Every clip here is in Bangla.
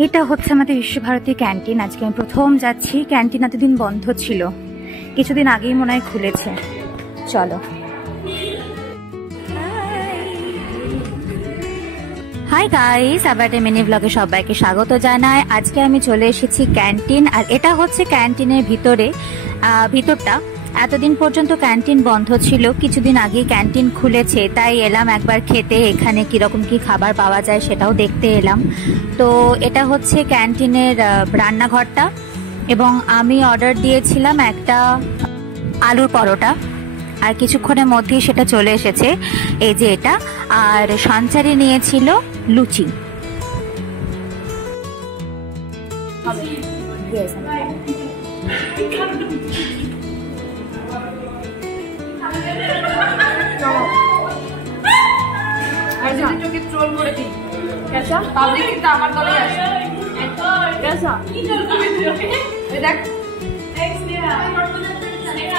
এটা হচ্ছে আমাদের বিশ্বভারতী ক্যান্টিন। আজকে আমি প্রথম যাচ্ছি। ক্যান্টিন এতদিন বন্ধ ছিল, কিছুদিন আগেই মনে হয় খুলেছে। চলো। হাই গাইস, আবার মিনি ব্লগে সবাইকে স্বাগত জানাই। আজকে আমি চলে এসেছি ক্যান্টিন, আর এটা হচ্ছে ক্যান্টিনের ভিতরটা। এতদিন পর্যন্ত ক্যান্টিন বন্ধ ছিল, কিছুদিন আগে ক্যান্টিন খুলেছে, তাই এলাম একবার খেতে। এখানে কিরকম কি খাবার পাওয়া যায় সেটাও দেখতে এলাম। তো এটা হচ্ছে ক্যান্টিনের রান্নাঘরটা, এবং আমি অর্ডার দিয়েছিলাম একটা আলুর পরোটা, আর কিছুক্ষণের মধ্যেই সেটা চলে এসেছে, এই যে এটা। আর সঞ্চারী নিয়েছিল লুচি।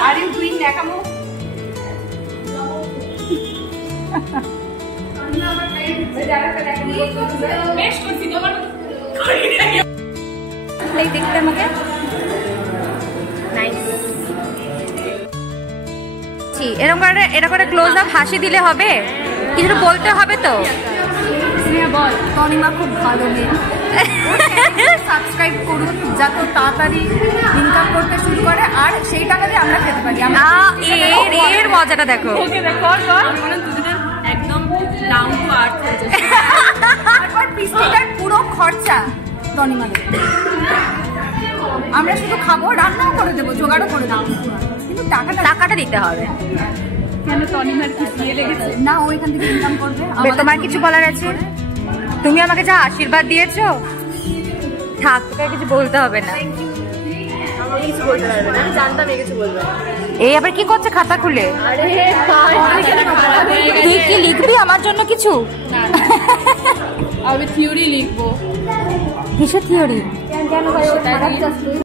Are you doing Nakamo? দেখতে আমাকে এরকম করে ক্লোজ আপ হাসি দিলে হবে, কিছু বলতে হবে তো। বল, তনিমা খুব ভালো মেয়ে, সাবস্ক্রাইব করুন যত তাড়াতাড়ি ইনকাম করতে শুরু করে, আর সেই টাকা দিয়ে আমরা খেতে পারি। এর মজাটা দেখো। একদম ডাউন টু আর্থ হয়ে যাচ্ছে। তারপর পিস্টিকার পুরো খরচা তনিমা দেবে, আমরা শুধু খাবো, রান্নাও করে দেবো, জোগাড়ও করে দেবো, কিন্তু টাকাটা দিতে হবে। কেন তনিমার কি বিয়ে লেগেছে? না, ও এখান থেকে ইনকাম করবে। তোমার কিছু বলার আছে? তুমি আমাকে যা আশীর্বাদ দিয়েছো, থাক, তোকে কিছু বলতে হবে না। কিছু বলতে পারবে না, আমি জানতাম এই কিছু বলবে। এই আবার কি করছে খাতা খুলে? তুই কি লিখবি আমার জন্য কিছু? আমি থিওরি লিখবো। কিসের থিওরি? কেন